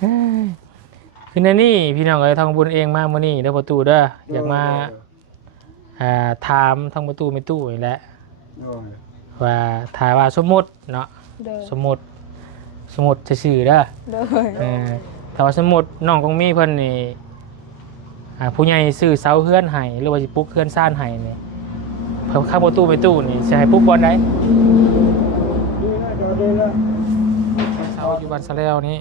คือในนี่พี่น้องเอ้ยทางบุญเองมามื้อนี้เด้อประตูเด้ออยากมาถามทางประตูไม่ตู้นี่แหละว่าถ่ายว่าสมมุติเนาะสมมุติซื่อๆเด้อแต่ว่าสมมุติน้องกงมีเพิ่นนี่ผู้ใหญ่ซื้อเสาเฮือนให้หรือว่าสิปลุกเฮือนซ่านให้นี่เพิ่นเข้าประตูไม่ตู้นี่สิให้ปลุกบ่อนใดเสาอยู่บ้านซะแล้วนี่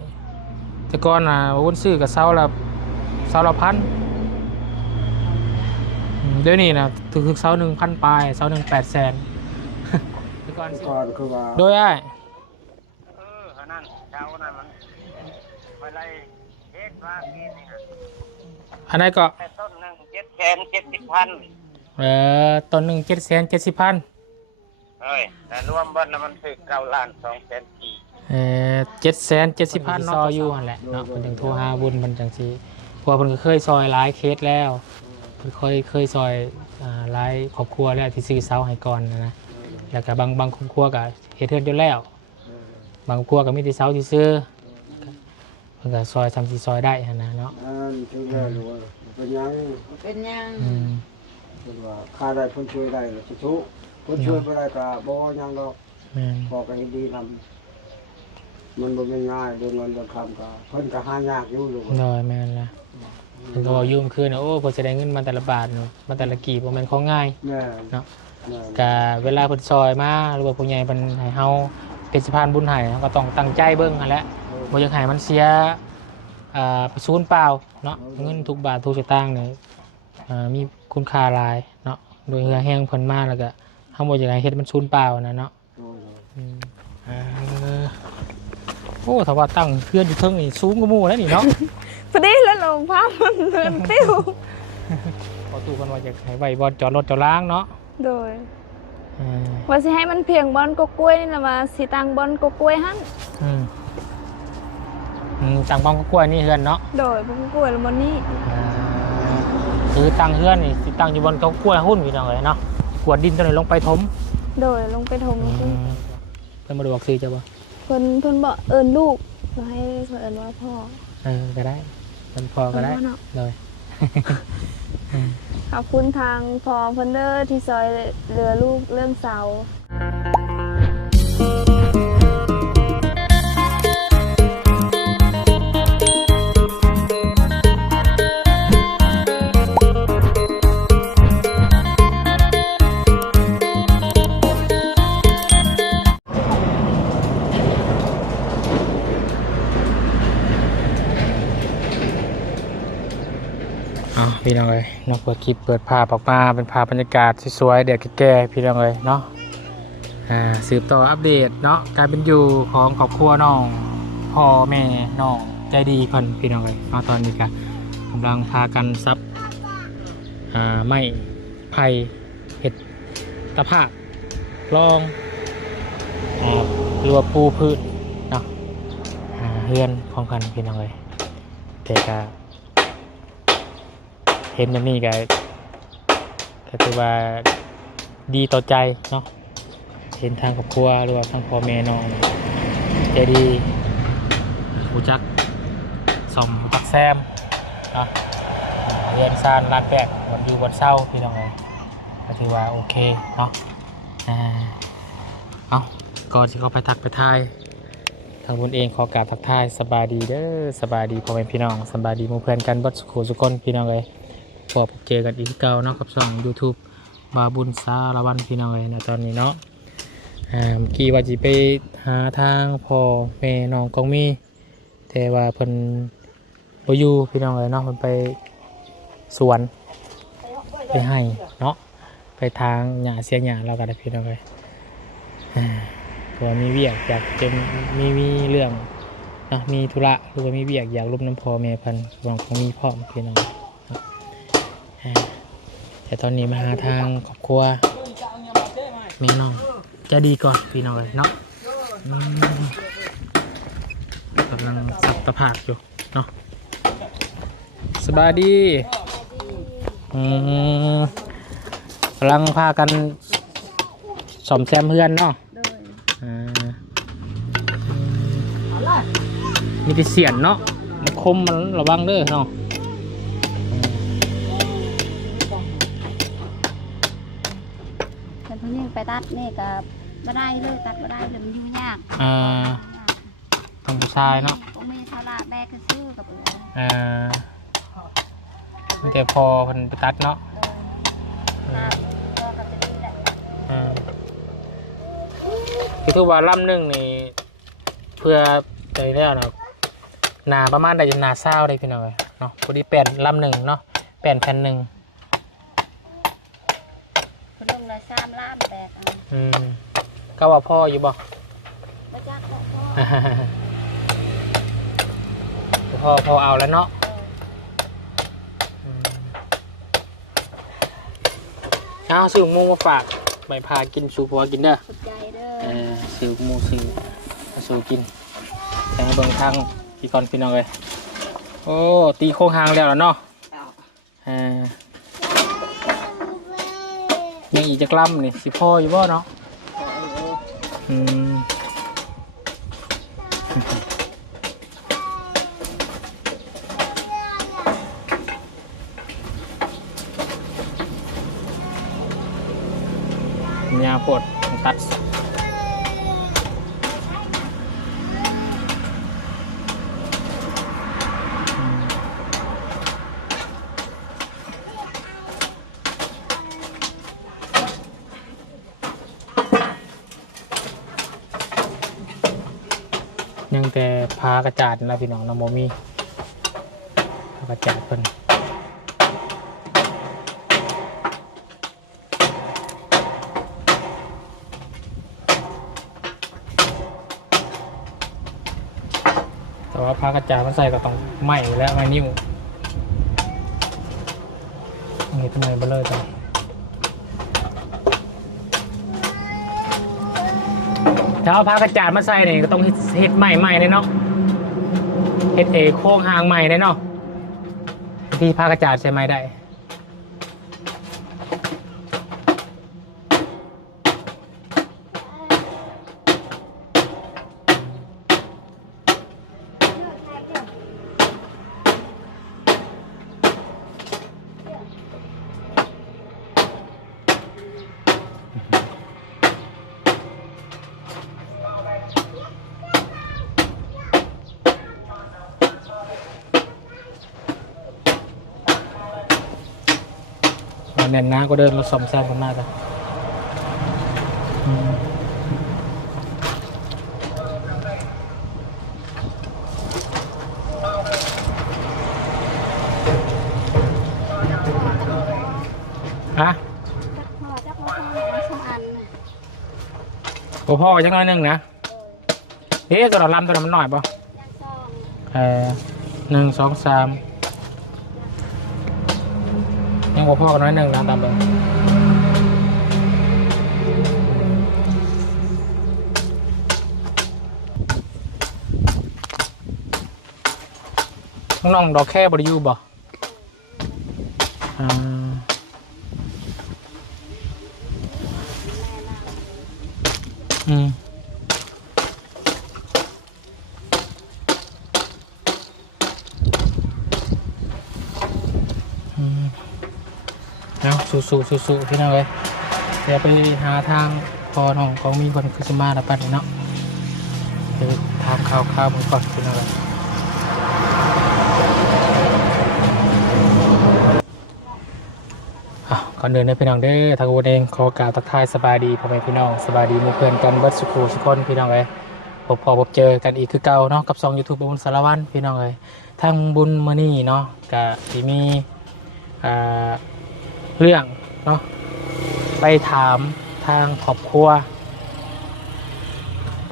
แต่ก่อนวุ้นซื้อกับเสาละ1,000เดี๋ยวนี้นะถึงเสา1,000ปลายเสา1 800,000แต่ก่อนคือว่าโดยอ้ายอันนั้นเจ้านั้นมันไปไล่เฮ็ดว่ากินนี่ฮะอันไหนก็แต่ต้นหนึ่ง770,000ต้นหนึ่ง770,000เฮ้ยแต่รวมเบิดแล้วมันถึง9,200,000 770,000ซอยอยู่หั่นแหละเนาะเพิ่นถึงโทรหาบุญมันจังซี่เพราะเพิ่นก็เคยซอยหลายเคสแล้วเพิ่นเคยซอยหลายครอบครัวแล้วที่ซื้อเสาให้ก่อนนะแล้วก็บางครอบครัวก็เฮ็ดเฮือนจนแล้วบางครอบครัวก็มีแต่เสาที่ซื้อเพิ่นก็ซอยซ้ำที่ซอยได้หั่นนะเนาะถึงแล้วหรือว่าเป็นยังเพิ่นว่าค่าได้เพิ่นช่วยได้สิทุกเพิ่นช่วยบ่ได้ก็บ่ยังดอกบอกกันดีทำมันบ่แม่นง่ายเรื่องเงินเรื่องคำก็เพิ่นก็หายากอยู่ลูกน้อยแม่นล่ะเพิ่นก็บ่ยืมคืนโอ้เพิ่นสิได้เงินมาแต่ละบาทมาแต่ละกี่บ่แม่นของง่ายเนาะก็เวลาเพิ่นซอยมาหรือว่าผู้ใหญ่เพิ่นให้เฮาเป็นสะพานบุญให้เฮาก็ต้องตั้งใจเบิ่งนั่นแหละบ่อยากให้มันเสียสูญเปล่าเนาะเงินทุกบาททุกสตางค์นี่มีคุณค่าหลายเนาะโดยเหือแห้งเพิ่นมาแล้วก็เฮาบ่อยากให้เฮ็ดมันสูญเปล่านะเนาะโอ้ถ้าว่าตั้งเพื่อนอยู่เทิงนี่สูงกว่าหมู่แล้วนี่เนาะพอดีแล้วลงภาพมันเดินติ้วพอตู้กันว่าจะให้ไว้บอลจอดรถจอดล้างเนาะโดยว่าสิให้มันเพียงบอลกกล้วยนี่ละว่าสิตังบอลกกล้วยหั่นตังบอลกกล้วยนี่เฮือนเนาะโดยบอลกล้วยแล้วบอลนี้คือตังเฮือนนี่สิตังอยู่บอลกกล้วยหุ้นพี่น้องเลยเนาะกวดดินตัวนี้ลงไปถมโดยลงไปถมเพิ่นมาดูบอกซื้อจะบ่เพิ่นบอกลูกให้เอิ้นว่าพ่อก็ได้เป็นพอก็ได้เลยขอบคุณทางพอเพิ่นเด้อที่ซอยเรือลูกเรื่องเสาพี่น้องเลยนอกเปิดคลิปเปิดภาพออกมาเป็นภาพบรรยากาศสวยๆเด็กแก่ๆพี่น้องเลยเนาะสืบต่ออัปเดตเนาะการเป็นอยู่ของครอบครัวน้องพ่อแม่น้องใจดีเพิ่นพี่น้องเลยเนาะตอนนี้ก็กำลังพากันซับไม้ไผ่เห็ดตะภาพลองหรือว่าปูพืชเนาะเฮือนของกันพี่น้องเลยแต่ก็เห็นแบบนี้ก็ถือว่าดีต่อใจเนาะเห็นทางครอบครัวหรือว่าทางพ่อแม่น้องใจดีรู้จักสมรู้จักแซมเนาะเรียนซานลานแปกวันอยู่วันเศร้าพี่น้องเลยก็ถือว่าโอเคเนาะก่อนที่เขาไปทักไปทายทางบุญเองขอกราบทักทายสบายดีเด้อสบายดีพ่อแม่พี่น้องสบายดีหมู่เพื่อนกันบัดสุขสุขคนพี่น้องเลยพบเจอกันอีกเก่าเนาะกับช่อง YouTube บาบุญสารวันพี่น้องเลยนะตอนนี้เนาะเมื่อกี้ว่าจะไปหาทางพ่อแม่น้องกองมีแต่ว่าเพิ่นบ่อยู่พี่น้องเลยเนาะเพิ่นไปสวนไปให้เนาะไปทางหญ้าเสียหญ้าเราก็ได้พี่น้องเลยตัวมีเวียกอยากจะมีเรื่องเนาะมีธุระหรือว่ามีเวียกอยากรบน้ำพ่อแม่เพิ่นน้องกองมีพร้อมพี่น้องแต่ตอนนี้มาหาทางครอบครัวแม่น้องจะดีก่อนพี่น้องเลยเนาะกำลังสับตะภาพอยู่เนาะสบายดีกำลังพากันซ่อมแซมเพื่อนเนาะมีแต่เสียนเนาะ มันคมมันระวังเด้อเนาะ แต่พวกนี้ไปตัดนี่ก็ไม่ได้เลยตัดไม่ได้เลยมันยุ่งยาก ต้องผู้ชายเนาะ ก็มีเท่าไรแบกก็ซื้อกับมีแต่พอมันไปตัดเนาะ ตัดก็กับจะดีแหละ คือทุกวันล่ำหนึ่งนี่เพื่อใจแล้วเนาะหนาประมาณได้จนหนาเศร้าได้พี่น้อยเนาะพอดีแป่นล่ำหนึ่งเนาะแป่นแผ่นหนึ่ง คุณลุงเลย3 ล้านแบก ก็ว่าพ่ออยู่บ่ ไม่จัดหรอก พ่อเอาแล้วเนาะเอาซื้อหมูมาฝากใบพากินสู่ผัวกินเด้อ สุดใจเด้อ ซื้อหมูซื้อสู่กินแต่เบิ่งทางพี่ก่อนพี่น้องเลยโอ้ตีโค้งหางแล้วเนาะยังอีกจะกล้ำนี่สิพ่ออยู่บ่เนาะยาปวดตัดยังแต่พากระจาดนะพี่น้องน้ำโมมีพากระจาดเพิ่นแต่ว่าพากระจาดมันใส่ก็ต้องไหม้แล้วไม้นิ้วนี่ทำไมเบลอจังถ้าเอาพากระจาดมาใส่เนี่ยก็ต้องเฮ็ดใหม่เลยเนาะเฮ็ดโค้งหางใหม่เลยเนาะที่พากระจาดใช้ไม้ได้แน่นนะก็เดินเราส่อมแซมกันมากเลยฮะ จักพ่อ2 อัน พ่อจังน้อยหนึ่งนะเฮ้ยตัวเราลำตัวเรามันหน่อยป่ะ1 2 3ยังพ่อกันน้อยหนึ่งนะตามเบอร์น้องดอกแค่บริยูบ่เอาสู้พี่น้องเลยเดี๋ยวไปหาทางพอน้องเขามีคนคือสมาแล้วปั่นเนาะเดี๋ยวทางข้าวมือก่อนพี่น้องเลยก่อนเดินในพี่น้องเด้อทางวันเองขอกล่าวทักทายสบายดีพ่อแม่พี่น้องสบายดีมู่เพื่อนกันเบิร์ดสุขุสุขคนพี่น้องเลยพบเจอกันอีกคือเก่าเนาะกับ2 YouTube บุญสารวัตรพี่น้องเลยทางบุญมื้อนี้เนาะก็ที่มีเรื่องเนาะไปถามทางครอบครัว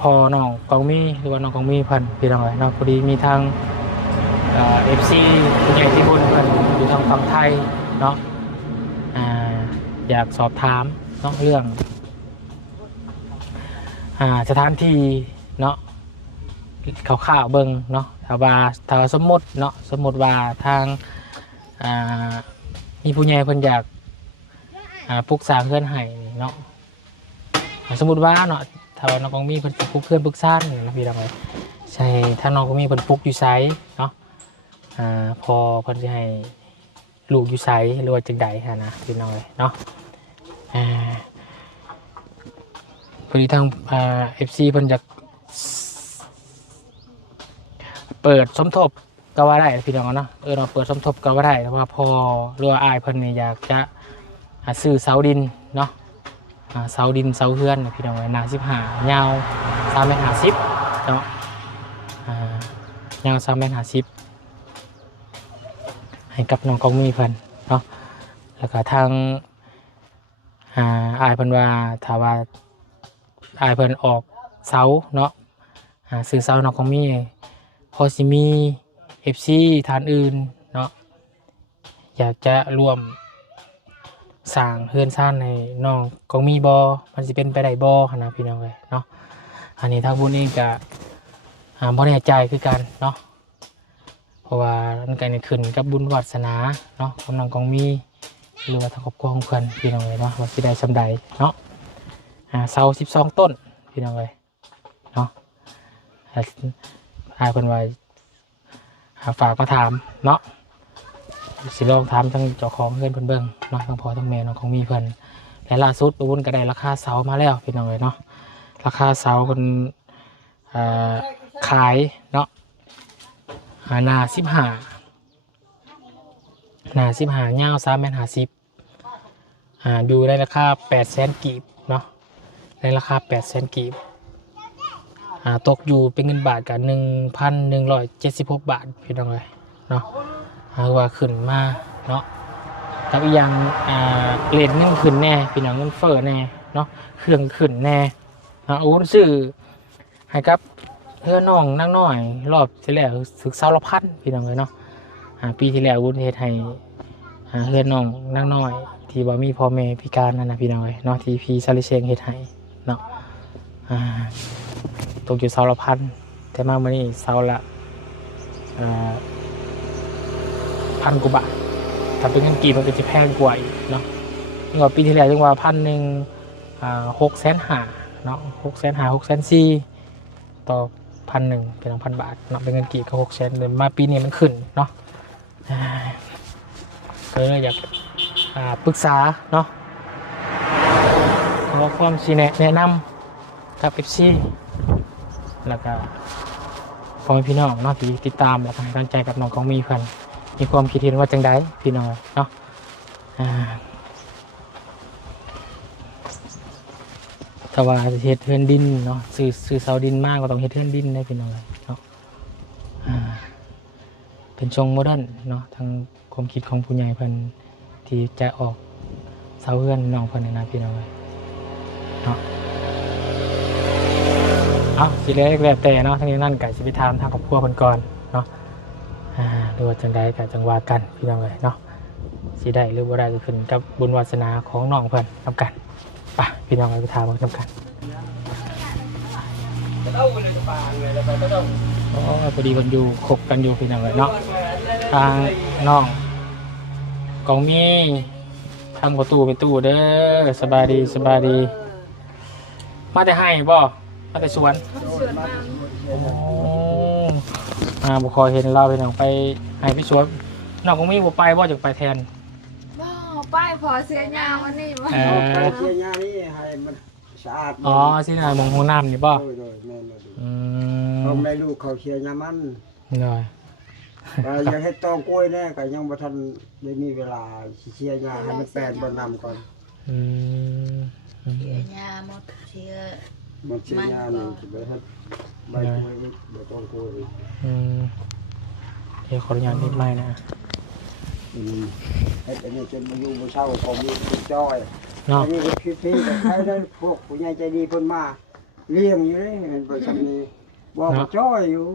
พ่อน้องกองมีหรือว่าน้องกองมีเพิ่นพี่น้องเลยเนาะพอดีมีทางFC ผู้ใหญ่ที่บุญเพิ่นอยู่ทางฝั่งไทยเนาะอยากสอบถามเนาะเรื่องสถานที่เนาะข่าวเบิ่งเนาะถ้าสมมติเนาะสมมติว่าทางมีผู้ใหญ่เพิ่นอยากปลูกสร้างเพื่อนให้เนาะสมมติว่าเนาะถ้าน้องกองมีเพิ่นปลูกเพื่อนปลูกซ่านนะพี่น้องเอ้ยใช่ถ้าน้องกองมีเพิ่นปลูกอยู่ไสเนาะ พอเพิ่นจะให้ลูกอยู่ไสหรือว่าจังใดฮะนะพี่น้องเลยเนาะพอดีทางFC เพิ่นจะเปิดสมทบก็ว่าได้พี่น้องเนาะเราเปิดสมทบก็ว่าได้แต่ว่าพอหรือว่าอ้ายเพิ่นนี่อยากจะซื้อเสาดินเนาะเสาดินเสาเฮือนพี่น้องเลยหนา15ยาว3.50 เมตรเนาะยาว3.50 เมตรให้กับน้องกองมีเพิ่นเนาะแล้วก็ทางอ้ายเพิ่นว่าถ้าว่าอ้ายเพิ่นออกเสาเนาะซื้อเสาน้องกองมีพอสิมี FC ฐานอื่นเนาะอยากจะร่วมสร้างเฮือนซ่านในน้องกองมีบอมันสิเป็นไปได้บอนะพี่น้องเลยเนาะอันนี้ทางบุญเองก็บ่แน่ใจคือกันเนาะเพราะว่ามันก็ขึ้นกับบุญวาสนาเนาะของน้องกองมีหรือว่าทางครอบครัวของเพิ่นพี่น้องเลยเนาะว่าสิได้ซำใดเนาะเสา12 ต้นพี่น้องเลยเนาะเพิ่นว่าฝากมาถามเนาะสิลองถามทั้งเจ้าของเพื่อนเพิ่นเบิ่งเนาะทั้งพ่อทั้งแม่น้องของมีเพิ่นและล่าสุดบุญก็ได้ราคาเสามาแล้วพี่น้องเลยเนาะราคาเสาเพิ่นขายเนาะหนา15ยาว3.50 เมตรอยู่ในราคา800,000 กีบเนาะในราคา800,000 กีบตกอยู่เป็นเงินบาทกับ1,176 บาทพี่น้องเลยเนาะว่าขึ้นมาเนาะกับอีกอย่างเลทเงินขึ้นแน่พี่น้องเงินเฟ้อแน่เนาะเครื่องขึ้นแน่อุ้นซื้อให้กับเพื่อนน้องนั่งน้อยรอบที่แล้วศึกษาละพันพี่น้องเลยเนาะปีที่แล้ววุ้นเฮ็ดให้เพื่อนน้องนั่งน้อยที่บ่มีพ่อแม่พิการนั่นนะพี่น้องเลยเนาะที่พี่ซาลิเชงเฮ็ดให้เนาะตกอยู่เสาละพันแต่มาเมื่อนี้เสาละ1,000 กว่าบาทถ้าเป็นเงินกีบมันก็จะแพงกว่าอีกเนาะนี่ว่าปีที่แล้วยังว่า1,650,000เนาะ650,000 ต่อ 1,100เป็น 2,000 บาทเนาะเป็นเงินกีบก็600,000เดือนมาปีนี้มันขึ้นเนาะก็เลยอยากปรึกษาเนาะขอความชี้แนะนำกับ FC แล้วก็พ่อแม่พี่น้องเนาะที่ติดตามและให้กำลังใจกับน้องของมีเพิ่นมีความคิดเห็นว่าจังไดพี่น้องเนาะถ้าว่าเฮ็ดเฮือนดินเนาะซื้อเสาดินมากก็ต้องเฮ็ดเฮือนดินได้พี่น้องเนาะเป็นทรงโมเดิร์นเนาะทางความคิดของผู้ใหญ่เพิ่นที่จะออกเสาเฮือนน้องเพิ่นนะพี่น้องเนาะสิแรกแต่เนาะทั้งนี้นั่นก็สิไปถามทางครอบครัวเพิ่นก่อนเนาะหรือว่าจังใดก็จังว่ากันพี่น้องเนาะสิได้หรือบ่ได้ก็ขึ้นกับบุญวาสนาของน้องเพิ่นนำกันไปพี่น้องไปถามกันนำกันพอดีคนอยู่คบกันอยู่พี่น้องเนาะทางน้องกองมีทำประตูเป็นตู้เด้อสบายดีมาแต่ให้บ่มาแต่สวนบุคคลเห็นเราไปน้องไปให้พี่สวนน้องกองมีบ่ไปบ่จะไปแทนป้ายพอเสียยาววันนี้ว่าเสียยานี่ให้มันสะอาดที่ไหนมองห้องน้ำนี่บ่เขาได้ลูกเขาเชียร์ยามันเลยยังให้ตองกล้วยแน่ก็ยังบ่ทันได้มีเวลาเชียร์ยาให้มันแปลนบนนำก่อนเชียร์ยาหมดเชียร์มันเชียร์ยาหนึ่งจะไปให้ใบกล้วยเดี๋ยวตองกล้วยเดี๋ยวขออนุญาตนิดหน่อยนะไอ้นี่จนมาอยู่บนเช่าของมีจ้อยอันนี้ก็พี่ใครได้พวกผู้ใหญ่ใจดีเพิ่นมาเลี้ยงอยู่เลยเห็นประจำนี้บอกจ้อยอยู่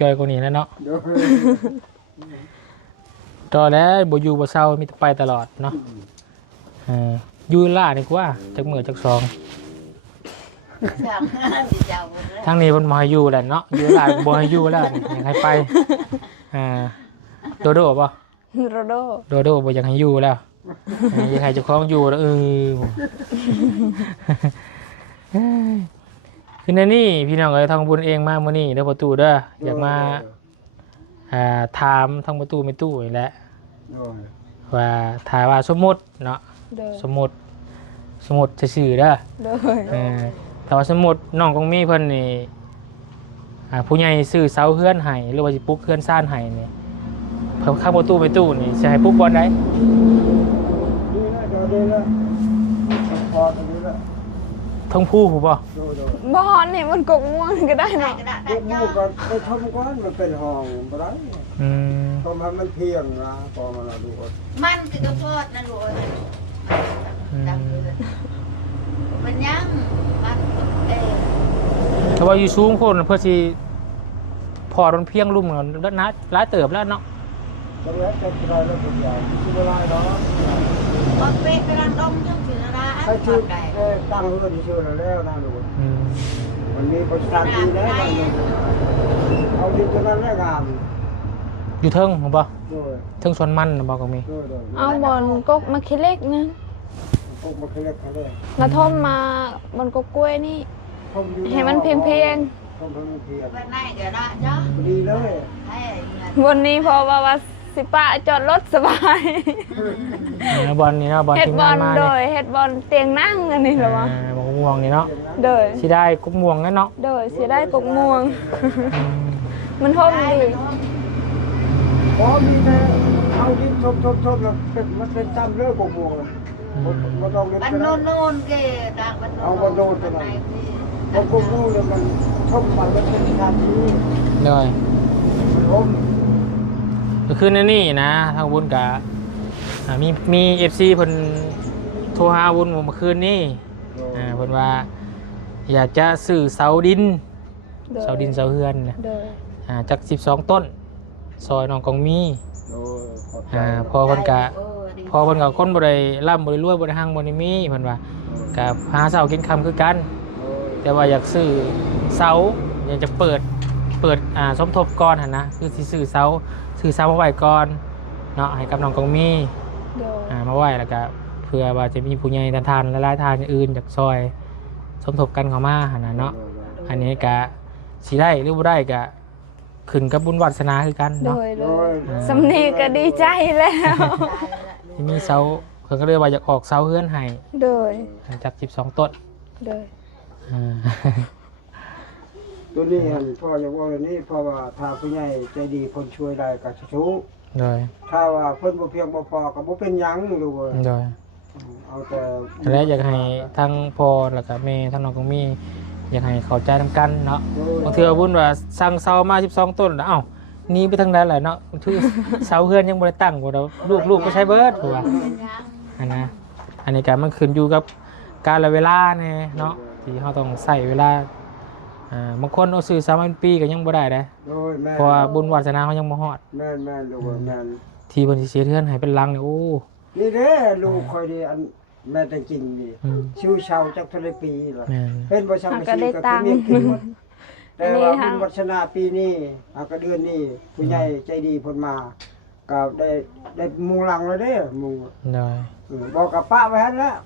จ้อยกว่านี้แล้วเนาะต่อแล้วบ่อยู่บ่เศร้ามีแต่ไปตลอดเนาะอยู่ล่านี่กว่าจักมื้อจักซองทางนี้เพิ่นบ่ให้อยู่แหละเนาะอยู่ล่าบ่ให้อยู่แล้วอยากให้ไปโดโดบ่โดโดบ่อยากให้อยู่แล้วอยากให้เจ้าของอยู่แล้วคือในนี่พี่น้องเอ้ยทางบุญเองมามื้อนี้เด้อประตูเด้ออยากมา ถามทั้งประตูไม่ตู้นี่แหละ โดย ว่าถ้าว่าสมมุติเนาะ โดย สมมุติซื่อๆเด้อ โดย แต่ว่าสมมุติน้องกงมีเพิ่นนี่ผู้ใหญ่ซื้อเสาเฮือนให้หรือว่าสิปลุกเฮือนซ่านให้นี่เพิ่นข้างประตูไม่ตู้นี่สิให้ปลุกบ่ได้ ดีแล้วเดี๋ยวดีแล้วพอตรงนี้แล้ว ทั้งผู้ผู้บ่ โดย บอลนี่มันกกม่วงก็ได้เนาะ พวกมูก็ไปทำก้อนมันเป็นห้องบ่ได้ อืม เพราะมันเพียงนะพอมันดูก่อน มันคือกระโพดนะลูกจำเลยมันยังมันแต่ว่าอยู่สูงโพดเพื่อสิพอมันเพียงลุ่มแล้วนะหลายเติบแล้วเนาะ ตรงนี้จะได้แล้วทุกอย่างที่เวลาเนาะ พอเป๊ะไปรังดมยังถือนะ ให้ชื่อตั้งเรื่องที่ชื่อแล้วนะลูก อืม มันมีประสานดีแล้วเอาดินตรงนั้นแล้วงาม อยู่เทิงผมบ่ ด้วย เทิงสวนมันน่ะบ่ก็มี ด้วย เอาบอลกกมาคิเล็กนะ พวกมันเล็กเขาเลย แล้วทมมาบอลกกล้วยนี่ให้มันเพียง ทำเพียง วันไหนเดี๋ยวนะจ๊ะ ดีเลย ให้ ๆวันนี้พอว่าสิปะจอดรถสบาย บอลนี่เนาะบอล เฮ็ด ทีม บอง าน ล มา โด นี่ ยเฮ็ดบอลเตียงนั่งอันนี้เหรอวะ บอลม่วงนี่เนาะ โดย สิได้กุ๊บม่วงนั่นเนาะ โดยสิได้กกม่วง อืม มันทมดี พอมีแต่เอาดินทบแล้วมันเป็นจำเรื่องกบวงมันต้องเล่น มัน กัน โน่นเกต่างมันโน่นกันไหน พอกบวงเนี่ยมันทบมันเป็นชาติ เลย ผม ก็คือในนี่นะทางบุญกะมี FC เพิ่นโทรหาบุญเมื่อคืนนี้เพิ่นว่าอยากจะซื้อเสาดิน โดย เสาดินเสาเฮือนนะ โดย จัก12 ต้น ซอยน้องกองมี โอ้ขอบใจ พอเพิ่นกะคนบ่ได้ร่ำบ่ได้รวยบ่ได้หั่งบ่ได้มีเพิ่นว่าก็หาเสากินค่ำคือกัน แต่ว่าอยากซื้อเสาอยากจะเปิดสมทบก่อนหั่นนะคือสิซื้อเสามาไว้ก่อนเนาะให้กับน้องกองมี โดย มาไว้แล้วก็เพื่อว่าจะมีผู้ใหญ่ทานและหลายทานอื่นจากซอยสมทบกันเข้ามาหั่นน่ะเนาะอันนี้ก็สิได้หรือบ่ได้ก็ขึ้นกับบุญวาสนาคือกัน โด เนาะ ยโดยสำนีก็ดีใจแล้ว ที่มีเสาเพิ่นก็เลยว่าอยากออกเสาเฮือนให้ โดย จาก12 ต้น โดย อ่า ตัวนี้พ่อจะว่าตัวนี้เพราะว่าถ้าผู้ใหญ่ใจดีคนช่วยได้ก็ชู้ โดย ถ้าว่าเพิ่นบ่เพียงบ่พอก็บ่เป็นหยังลูก โดย เอาแต่ และอยากให้ทั้งพ่อแล้วก็แม่ทั้งน้องก็มีอยากให้เข้าใจนำกันเนาะบางเทื่อบุญว่าสั่งเสามา12 ต้นแล้วเอ้าหนี่ไปทางใดล่ะเนาะคือเสาเฮือนยังบ่ได้ตั้งบ่ได้ลูกก็ใช้เบิดผู้ว่าอันนี้ก็มันขึ้นอยู่กับกาลเวลาแน่เนาะที่เฮาต้องใช้เวลาบางคนเอาซื้อ3 0,000 ปีก็ยังบ่ได้เด้ โดยแม่ เพราะว่าบุญวาสนาเขายังบ่ฮอด แม่ลูกแม่ ที่เพิ่นสิเสียเทือนให้เป็นลังนี่โอ้ นี่เด้ลูกคอยดีอันแม่แต่จริงนี่ อืม ชื่อชาวจักทะเลปีล่ะ แม่น เป็นบ่ซังก็ได้ตังค์แต่ว่าบุญวัฒนาปีนี้ก็เดือนนี้ผู้ใหญ่ใจดีเพิ่นมาก็ได้มุงหลังแล้วเด้มุง ได้ บอกกับป้าไว้หั่นแล้ว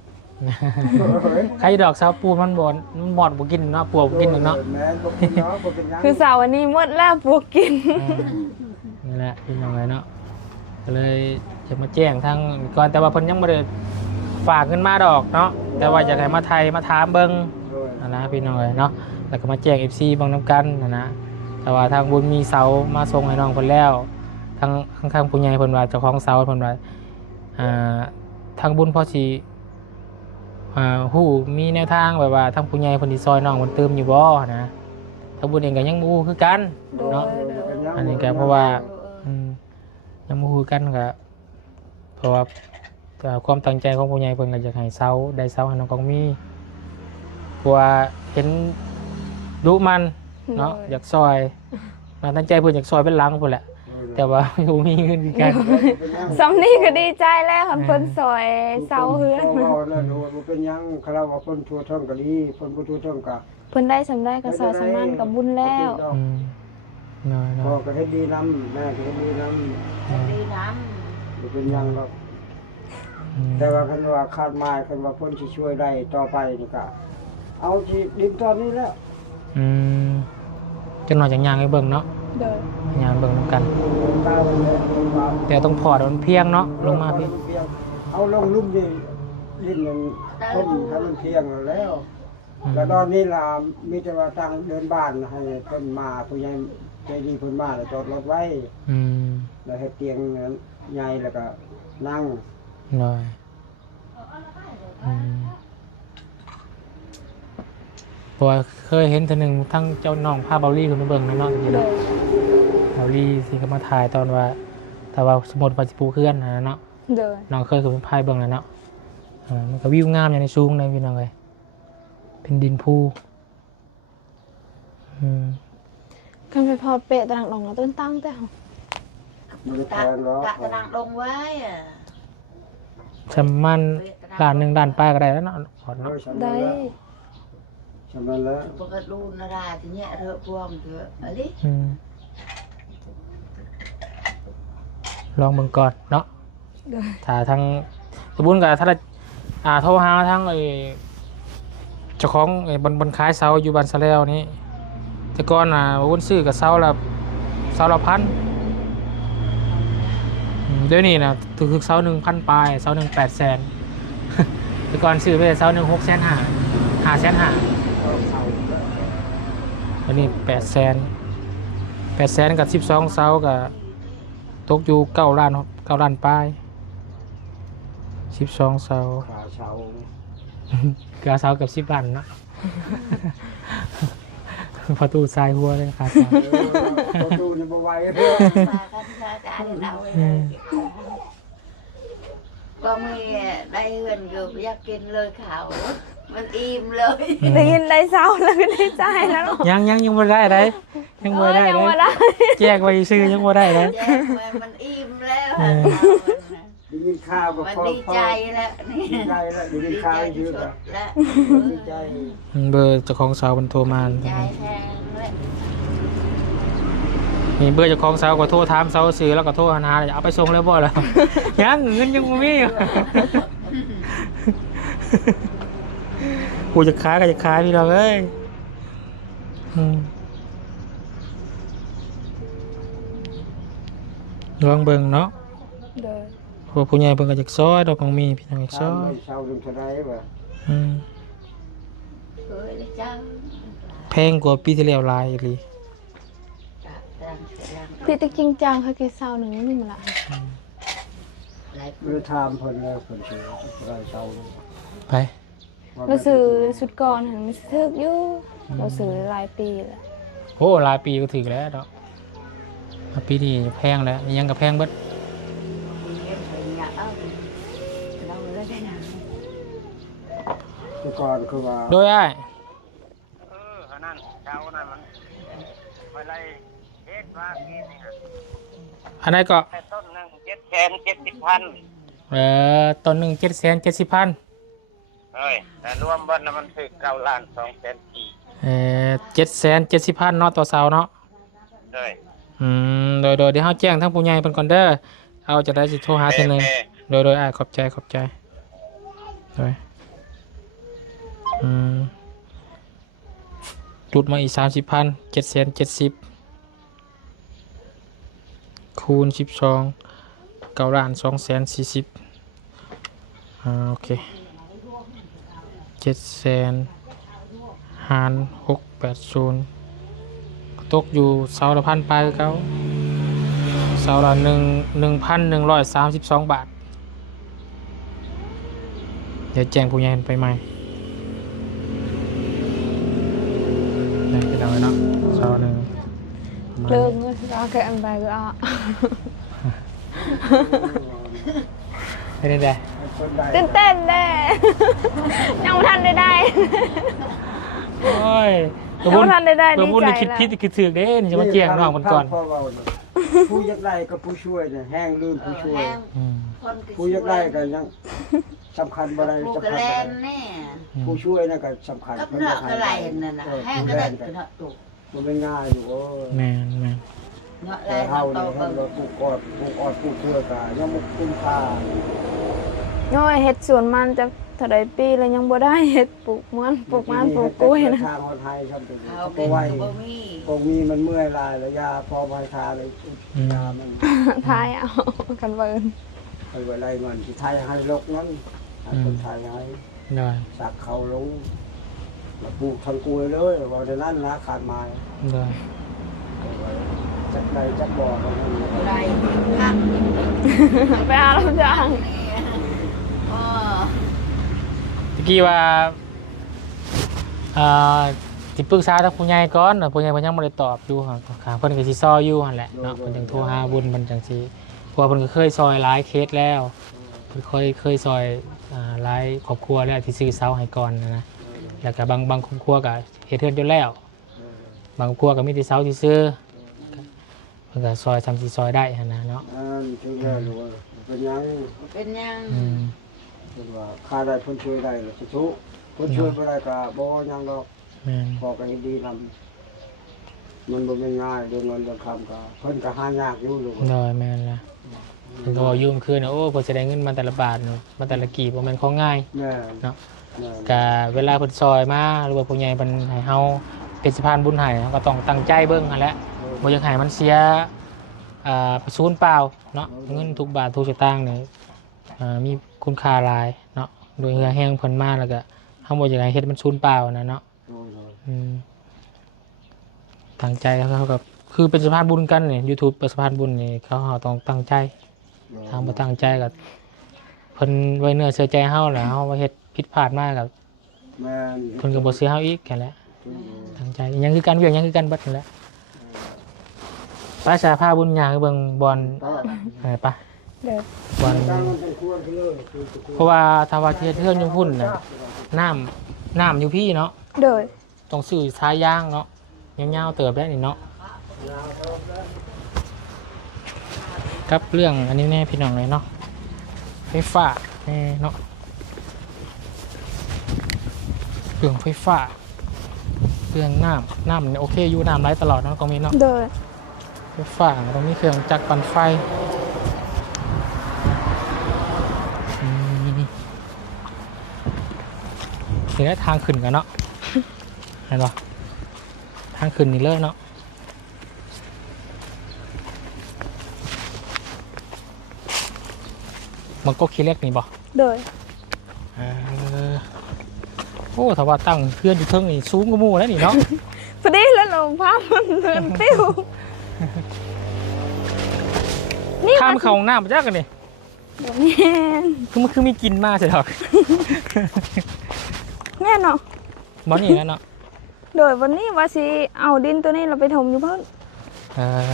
ใครดอกสาวปูนมันบ่หมอดบ่กินเนาะปวกบ่กินเนาะ แม่บ่กินเนาะบ่เป็นหยัง คือเสาร์วันนี้หมดแล้วพวกกิน นี่แหละพี่น้องเลยเนาะก็เลยจะมาแจ้งทางก่อนแต่ว่าเพิ่นยังบ่ได้ฝากเงินมาดอกเนาะแต่ว่าอยากให้มาไทยมาถามเบิ่งนะพี่น้องเลยเนาะแล้วก็มาแจ้ง FC เบิ่งนํกันนะแต่ว่าทางบุญมีเสามาส่งให้น้องเพิ่นแล้วทางข้างๆผู้ใหญ่เพิ่นว่าเจ้าของเสาเพิ่นว่าทางบุญพอสิฮู้มีแนวทางแบบว่าทางผู้ใหญ่เพิ่นสิซอยน้องเพิ่นเติมอยู่บ่นะทางบุญเองก็ยังบ่ฮู้คือกันเนาะ อันนี้ก็เพราะว่ายังบ่ฮู้กันก็เพราะว่าความตั้งใจของผู้ใหญ่เพิ่นก็อยากให้เสาได้เสาให้น้องกองมีเพราะว่าเห็นดุมันเนาะอยากซอยมาตั้งใจเพิ่นอยากซอยเป็นหลังพุ่นแหละแต่ว่าบ่มีเงินคือกัน สำนีก็ดีใจแล้วคันเพิ่นซอยเสาเฮือน บ่แล้วดูบ่เป็นหยังคาราวะเพิ่นทั่วทั้งก็ดีเพิ่นบ่ทั่วทั้งก็ เพิ่นได้สำได้ก็ซอยสำนั้นก็บุญแล้ว น้อย พ่อก็เฮ็ดดีนำแม่ก็เฮ็ดดีนำ ดีน้ บ่เป็นหยังหรอกแต่ว่าคันว่าคาดหมายคันว่าเพิ่นสิช่วยได้ต่อไปนี่ก็เอาที่ดินตอนนี้แล้ว จังหน่อยจังย่างให้เบิ่งเนาะ โ โดย ยามเบิ่งนำกัน ตามันเลยมา แต่ต้องพอดมันเพียงเนาะลงมาพี่ เอาลงลุ่มดิลิ้นมันต้มถ้ามันเพียงแล้ว แล้วตอนนี้ล่ะมีแต่ว่าตั้งเดินบ้านให้เพิ่นมาผู้ใหญ่ใจดีเพิ่นมาแล้วจอดรถไว้ อืม แล้วให้เตียงใหญ่แล้วก็นั่ง หน่อยเพราะว่าเคยเห็นทีหนึ่งทั้งเจ้าน้องพาเบลลี่ขึ้นมาเบิ่งนะเนาะอยู่ โด เนาะ ย เบลลี่สิก็มาถ่ายตอนว่าแต่ว่าสมมติว่าสิปูเคลื่อนนะเนาะ โดย น้องเคยขึ้นไปพายเบิ่งนะเนาะมันก็วิวงามอย่างในสูงเลยพี่น้องเลยเป็นดินภู กันไปพอเปะตารางดองแล้วต้นตั้งแต่เหรอ มันแท ตะ นเนาะ ตารางลงไว้อะ จำมันด่านหนึ่งด่านป้ายก็ได้แล้วเนาะขอเนาะ ได้ ฉะนั้นแล้ว ปกติรูนาราทีเนี้ยเรอะพวงเถอะอะไร ลองเบิ่งก่อนเนาะ โดย ถ้าทางสมมุติกับถ้าโทรหาทั้งเจ้าของบนขายเสาอยู่บ้านสะแล้วนี้แต่ก่อนวุ้นซื้อกับเสาละพันเดี๋ยวนี้นะคือเสา1,000ปลายเสา800,000 แต่ก่อนซื้อไปเสา650,000 550,000อันนี้800,000กับ12เสากับตกอยู่9 ล้านปลาย12เสา ขาเชา กาเสากับ10 ล้านเนาะ ประตูทรายหัวเลยครับ ประตูนี่บ่ไหว มากันชาการเราเลยก็มีได้เงินอยู่อยากกินเลยเขามันอิ่มเลย ได้ยินได้เศร้าแล้วก็ได้ใจแล้วเนาะ ยังไม่ได้เลยยังไม่ได้ ยัง เล ไม่ ย ได้ แจกไว้ซื้อยังไม่ได้เลย แจ้งมันอิ่มแล้ว ได้ยินข่าวก็ มัน พอ ดีใจแล้วนี่ ดีใจแล้วได้ยินข่าวเยอะ แล้ว ดีใจ เบอร์เจ้าของเสามันโทรมา ใจแทงแล้ว นี่เบอร์เจ้าของเสาก็โทรถามเสาซื้อแล้วก็โทรหาเอาไปส่งแล้วบ่ล่ะ ยังเงินยังไม่มีอยู่ กูจะขายก็จะขายพี่เราเอ้ยลองเบิ่งเนาะ โดย พวกผู้ใหญ่เพิ่นก็จะซอยดอกของมีพี่น้องอีกซ ชา อ วย เชาดึงเท่าไรวะ เคยจัง แพงกว่าปีที่แล้วหลายอีหลี พี่ตะจริงจังค่ะกี่เศร้าหนึ่งนี่มันละ ไม่ได้ถามเพิ่นแล้วเพิ่นชื่ออะไรเชา ไป เราซื้อชุดก่อนเห็นมันซื้ออยู่เราซื้อหลายปีแล้ว โอ้หลายปีก็ถึงแล้วดอกปีนี้แพงแล้วยังก็แพงเบิด เราเลยได้นะ แต่ก่อนคือว่า โดยอ้าย อันนั้นเช้านั้นมันไปไล่เฮ็ดว่ากินนี่ฮะ อันไหนก็ แต่ต้นหนึ่ง770,000 ต้นหนึ่ง770,000 เอ้ยแต่รวมเบิดน่ะมันถึง9 ล้าน2แสนกี่ 770,000เนาะต่อเสาเนาะ เอ้ย โดยเดี๋ยวเขาแจ้งทั้งผู้ใหญ่เพิ่นก่อนเด้อเอาจะได้สิโทรหาเทื่อนึงโดยอ้ายขอบใจโดยจุดมาอีก30,000 770,000คูณ12 9 ล้าน2แสน40โอเค700,000หาร680ตกอยู่เสาละ1,000ปลายคือเก่าเสาละ1,132 บาทเดี๋ยวแจ้งผู้ใหญ่ไปใหม่ได้ไปเอาไว้เนาะเสาหนึ่ง เลิกเงินเราแค่อันใบก็เอา ไม่ได้ได้ คนใด ตื่นเต้นแน่ ยังไม่ทันได้ โอ้ย ยังไม่ทันได้ เบอร์บุญ ดี นี่ ใจ คิด แล้ว ผิดคิดถึกเด้นี่จะมาแจ้งน้องมันก่อน พ่อเว้าน่ะผู้อยากได้กับผู้ช่วยเนี่ยแห้งลื่นผู้ช่วย ผู้อยากได้ก็ยังสำคัญบ่ได้ ผู้ สำ กระ คัญ แล บ่ น ได้ แน่ ผู้ช่วยนั่นก็สำคัญ กับเนาะกระไรนั่นน่ะแห้งก็ได้กระเนาะตุก มันไม่ง่ายอยู่โอ้ย แม่น เนาะแล แต่ น เฮา โต เนี่ย เบิ่ง เราปลูกกอดปลูกช่วยก็ยังบ่คุ้มค่า น้อยเฮ็ดสวนมันจะ ถ้าได้ปีแล้วยังบ่ได้เฮ็ดปลูกมันปลูกกล้วยนะ ทางคนไทยครับเป็น เอา ก็ เป็น ไว้ บ่มี คงมีมันเมื่อยลายแล้วยาพอไปทาเลยยามัน ทายเอากันเบิ่น ไปไว้ไรเงินที่ไทยให้ลกนั้นคนไทยให้ ได้ สักเขาลงปลูกทางกล้วยเลยว่าในนั้นนะขาดไม้ ได้ จักใดจักบ่อกัน ไรพัก ไปหารับจ้าง อ๋อ ตะกี้ว่าสิปรึกษาทางผู้ใหญ่ก่อนผู้ใหญ่เพิ่นยังบ่ได้ตอบอยู่ข้างเพิ่นก็สิซอยอยู่หั่นแหละเนาะเพิ่นจังโทรหาบุญเพิ่นจังสิเพราะว่าเพิ่นก็เคยซอยหลายเคสแล้วเพิ่นเคยซอยหลายครอบครัวแล้วที่ซื้อเสาให้ก่อนนะแล้วก็บางครอบครัวก็เฮ็ดเฮือนจนแล้วบางครอบครัวก็มีแต่เสาที่ซื้อเพิ่นก็ซอยซ้ำสิซอยได้หั่นนะเนาะ ถึงแล้วรู้เป็นยัง เป็นยัง เป็นว่าค่าได้พ้นช่วยได้หรือชุพ้นช่วยไปได้ก็บ่ยังดอก แม่น พอกันดีทำมันบ่ง่ายเดือนเงินเดือนคำก็เพิ่นก็หายากอยู่ลูก ได้แม่นละเพิ่นก็บอกยืมคืนโอ้เพิ่นสิได้เงินมาแต่ละบาทเนาะมาแต่ละกีบบ่แม่นของง่าย แม่ เนาะก็เวลาเพิ่นซอยมาหรือว่าผู้ใหญ่เพิ่นให้เฮาเป็นสะพานบุญให้เฮาก็ต้องตั้งใจเบิ่งหั่นแหละบ่อยากให้มันเสียประสูญเปล่าเนาะเงินทุกบาททุกสตางค์นี่มีคุณค่าหลายเนาะโดยเหงื่อแห้งเพิ่นมาแล้วก็เฮาบ่อยากให้เฮ็ดมันสูญเปล่านะเนาะตั้งใจเขากับคือเป็นสะพานบุญกันนี่ YouTube เป็นสะพานบุญนี่เขาต้องตั้งใจทางบ่ตั้งใจก็เพิ่นไว้เนื้อเชื่อใจเฮาแหละเฮาว่าเฮ็ดผิดพลาดมากับ แม่น เพิ่นก็บ่เสียเฮาอีกแค่นแหละตั้งใจอิหยังคือกันเวียงหยังคือกันเบิดนั่นแหละพระชาพาบุญญาคือเบิ่งบอลไป เด้อบ อล ตั้งมันเป็นควรไปเลย เพราะว่าถ้าว่าเทียเทือนอยู่พุ่นน่ะน้ำอยู่พี่เนาะ เด้อ ต้องซื้อสายยางเนาะยาวๆเติบได้นี่เนาะครับเรื่องอันนี้แน่พี่น้องเลยเนาะไฟฟ้าแน่เนาะเรื่องไฟฟ้าเรื่องน้ำเนี่ยโอเคอยู่น้ำไหลตลอดเนาะก็มีเนาะ เด้อ ไฟฟ้าตรงนี้เครื่องจักรปั่นไฟนี่แหละทางขึ้นกันเนาะเห็นปะทางขึ้นนี่เลยเนาะมันก็ขี้เล็กนี่บ่ เด้อ โอ้ถ้าว่าตั้งเพื่อนอยู่เทิงนี่สูงกว่าหมู่แล้วนี่เนาะ พอดีแล้วลงภาพมันเดินติ้วนี่ ข้าม ว่า เขาห้องน้ำไปจ้ากันนี่ เดี๋ยวแม่น คือมันคือมีกินมากใช่หรอก แม่นเนาะ บ่นี่แล้วเนาะ โดยวันนี้ว่าสิเอาดินตัวนี้เราไปถมอยู่เพิ่น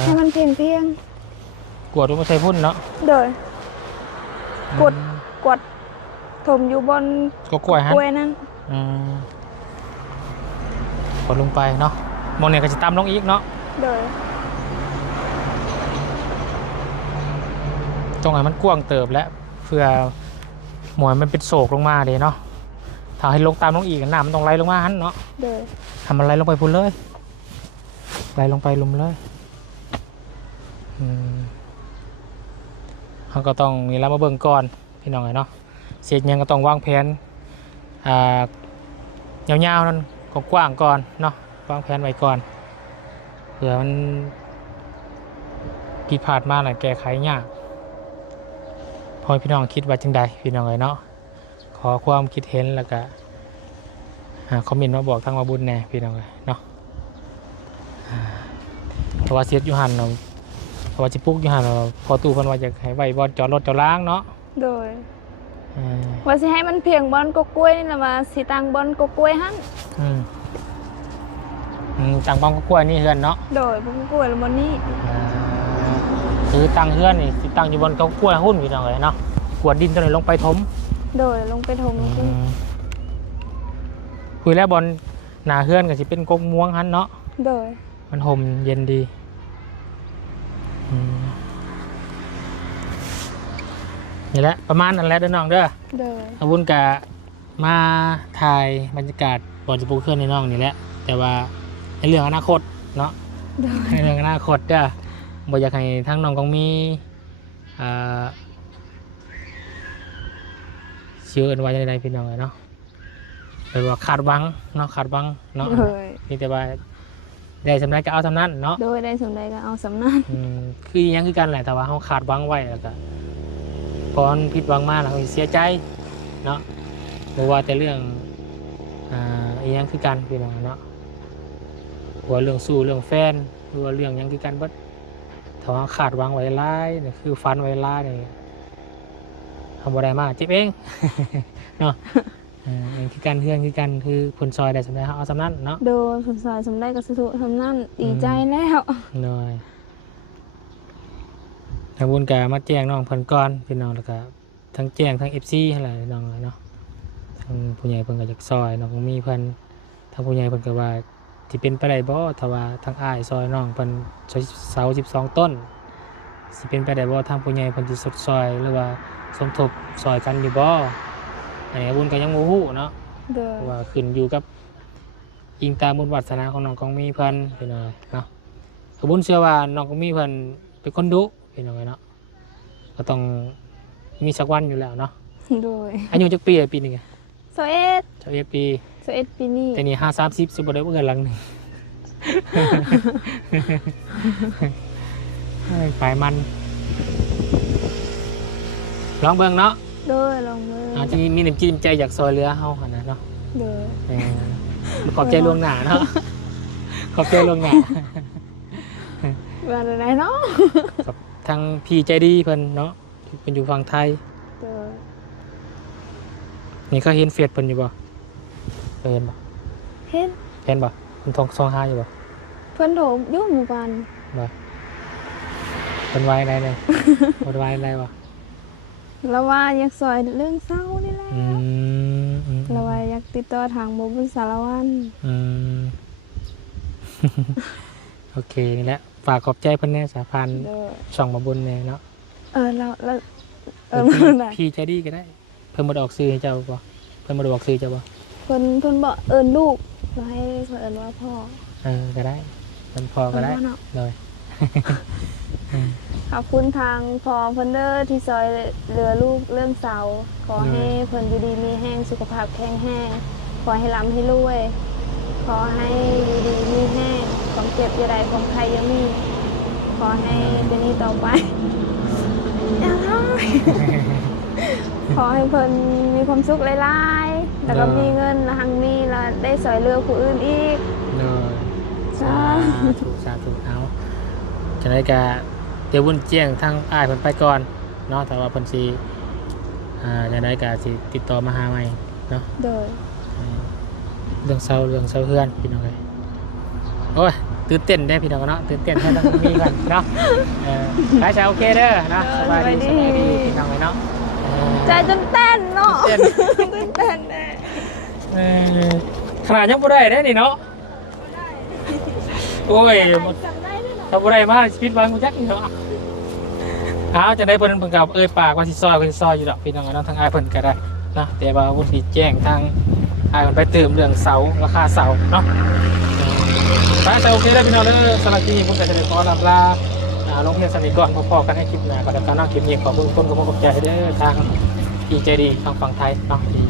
ให้มันเพียง กวดลงมาใส่พุ่นเนาะ โดยกดถมอยู่บน ก็กล้วยฮะ กล้วยนั่น กดลงไปเนาะมองเนี่ยก็จะตามลงอีกเนาะ โดย ตรงไหนมันกว้างเติบแล้วเพื่อหมวยมันเป็นโศกลงมาเด้เนาะถ้าให้ลงตามลงอีกน้ำมันต้องไหลลงมาหันเนาะ โดย ทำมันไหลลงไปพุ่นเลยไหลลงไปลุมเลยเขาก็ต้องมีแล้วมาเบิ่งก่อนพี่น้องไงเนาะเสร็จยังก็ต้องวางแผนยาวๆนั่นกว้างๆก่อนเนาะวางแผนไว้ก่อนเผื่อมันผิดพลาดมาหน่อยแก้ไขยากพอพี่น้องคิดว่าจังใดพี่น้องไงเนาะขอความคิดเห็นแล้วก็คอมเมนต์มาบอกทางมาบุญแน่พี่น้องเลยเนาะเพราะว่าเสียดอยู่หันเนาะเพราะว่าจิปุกอยู่หันพอตู้เพิ่นว่าจะให้ไว้บอลจอดรถจอดล้างเนาะ โดยว่าสิให้มันเพียงบอนกกล้วยนี่แหละว่าสิตังบอนกกล้วยหั่น ต่างบางก็กล้วยนี่เฮือนเนาะ โดยบ่กล้วยแล้วบ่นี้ คือตั้งเฮือนนี่สิตั้งอยู่บนเขากล้วยหุ้นพี่น้องเลยเนาะกวดดินตัวนี้ลงไปถม โดยลงไปถมจริง คุยแล้วบอลหนาเฮือนก็สิเป็นกกม่วงหันเนาะ โดย มันห่มเย็นดีนี่แหละประมาณนั้นแหละเด้อน้องเด้อ โดย อาวุธกะมาถ่ายบรรยากาศบอลจะปูเคลื่อนในน้องนี่แหละแต่ว่าในเรื่องอนาคตเนาะ โดย ในเรื่องอนาคตเด้อบ่อยากให้ทั้งน้องกองมี เชื่อกันว่าจะได้พี่น้องเนาะแปลว่าขาดหวังเนาะขาดหวังเนาะ โดย นี่แต่ว่าได้สำนักก็เอาสำนั้นเนาะ โดยได้สมใดก็เอาสำนั้น คือยังคือกันแหละแต่ว่าเขาขาดหวังไว้แล้วก็พอผิดหวังมากแล้วเขาเสียใจเนาะเพราะว่าแต่เรื่องยังคือกันพี่น้องเนาะหัวเรื่องสู้เรื่องแฟนหรือว่าเรื่องยังคือกันบัดถ้าว่าขาดหวังไว้ร้ายเนี่ยคือฟันไว้ร้ายเนี่ยทำบ่ได้มากเจ็บเอง เนาะคือการเพื่อนคือกันคือผลซอยได้สำนักเขาเอาสำนั้นเนาะ โดยผลซอยสมได้ก็สุดสำนั้นดีใจแล้ว หน่อยทางบุญกามาแจ้งน้องเพิ่นก่อนพี่น้องแล้วก็ทั้งแจ้งทั้ง FC อะไรน้องเนาะทางผู้ใหญ่เพิ่นก็อยากซอยน้องมีเพิ่นทางผู้ใหญ่เพิ่นก็ว่าสิเป็นไปได้บ่ถ้าว่าทางอ้ายซอยน้องเพิ่นเสา12ต้นสิเป็นไปได้บ่ทางผู้ใหญ่เพิ่นสิสดซอยหรือว่าสมทบซอยกันอยู่บ่อันนี้บุญก็ยังบ่ฮู้เนาะ โดย เพราะว่าขึ้นอยู่กับอิงตามบุญวัฒนาของน้องกองมีเพิ่นพี่น้องเนาะขบุญเชื่อว่าน้องกองมีเพิ่นเป็นคนดุพี่น้องเนาะก็ต้องมีสักวันอยู่แล้วเนาะ โดย อายุจักปีปีหนึง 21 ปี 21ปีนี้ แต่นี่30สิบ่ได้เบิ่งหลังหนึง ไปมันลองเบิ่งเนาะ โดยลองมือ อาจจะมีน้ำจิ้มใจอยากซอยเรือเฮาหั่นน่ะเนาะ โดย ขอบใจล่วงหน้าเนาะขอบใจล่วงหน้า ว่าอะไรเนาะ กับทางพี่ใจดีเพิ่นเนาะที่เพิ่นอยู่ฝั่งไทย โดย นี่เขาเห็นเฟซเพิ่นอยู่บ่เห็นบ่ เห็น เห็นบ่เพิ่นทองซองหาอยู่บ่ เพิ่นโถมอยู่หมู่บ้าน บ่เพิ่นไว้ไหนเนี่ย เพิ่นไว้ไหนบ่ แล้วว่าอยากซอยเรื่องเศร้านี่แหละ อืม แล้วว่าอยากติดต่อทางบ่บุญสารวัตร อืม โอเคนี่แหละฝากขอบใจเพิ่นแน่สาพันธ์ โดย ช่องมาบุญแน่เนาะ แล้วมันได้ พี่ใจดีก็ได้ เพิ่นบ่ได้ออกชื่อให้เจ้าบ่เพิ่นบ่ได้ออกชื่อเจ้าบ่ เพิ่นบอกเอิ้นลูกแล้วให้เพิ่นเอิ้นว่าพ่อ ก็ได้เพิ่นพอก็ได้ เอิ้นว่าเนาะ เลย ขอบคุณทางพอเพิ่นเด้อที่ซอยเหลือลูกเรื่องเสาขอให้เพิ่นอยู่ดีมีแห้งสุขภาพแข็งแรงขอให้ร่ำให้รวยขอให้อยู่ดีมีแห้งความเจ็บอย่าใดความใครอยังมีขอให้เป็นนี้ต่อไป อย่าร้อง ขอให้เพิ่นมีความสุขหลายๆแล้วก็มีเงินแล้วหังมีแล้วได้สอยเรือผู้อื่นอีก เลย สา สาธุเอาจังได๋ก็เดี๋ยวบุญแจ้งทางอ้ายเพิ่นไปก่อนเนาะถ้าว่าเพิ่นสิจังได๋ก็สิติดต่อมาหาใหม่เนาะ โดย เรื่องเศร้าเพื่อนพี่น้องเอ้ยโอ้ยตื่นเต้นได้พี่น้องเนาะตื่นเต้นให้ต้องมีกันเนาะไปใช่โอเคเด้อเนาะสบายดีพี่น้องเลยเนาะ ใจจนเต้นเนาะ เต้น จนเต้นแน่ ขนาดยังบ่ได้ได้นี่เนาะโอ้ย จำได้ด้วยเหรอ ถ้าบ่ได้มาชีวิตวางกูจักนี่เนาะเอาจะได้เพิ่นกับปากว่าสิซอยอยู่ดอกพี่น้องเนาะทางอ้ายเพิ่นก็ได้นะแต่ว่าวุฒิแจ้งทางอ้ายเพิ่นไปเติมเรื่องเสาราคาเสาเนาะไปโอเคแล้วพี่น้องเด้อสำหรับที่ผมก็จะได้ขอลำลาลงเรียนสนิทก่อนพอๆกันให้คลิปหน้าก็แล้วกันเนาะคลิปนี้ขอบคุณคนขอบใจเด้อทางพี่ใจดีทางฝั่งไทยเนาะที่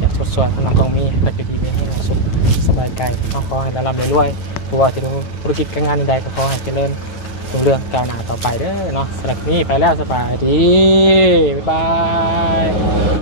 อยากสดๆทางน้องตรงมีและอยู่ดีมีให้สุขสบายใจเนาะขอให้ได้รับรวยเพราะว่าที่ธุรกิจการงานใดก็ขอให้เจริญรุ่งเรืองก้าวหน้าต่อไปเด้อเนาะสำหรับนี้ไปแล้วสบายดีบ๊ายบาย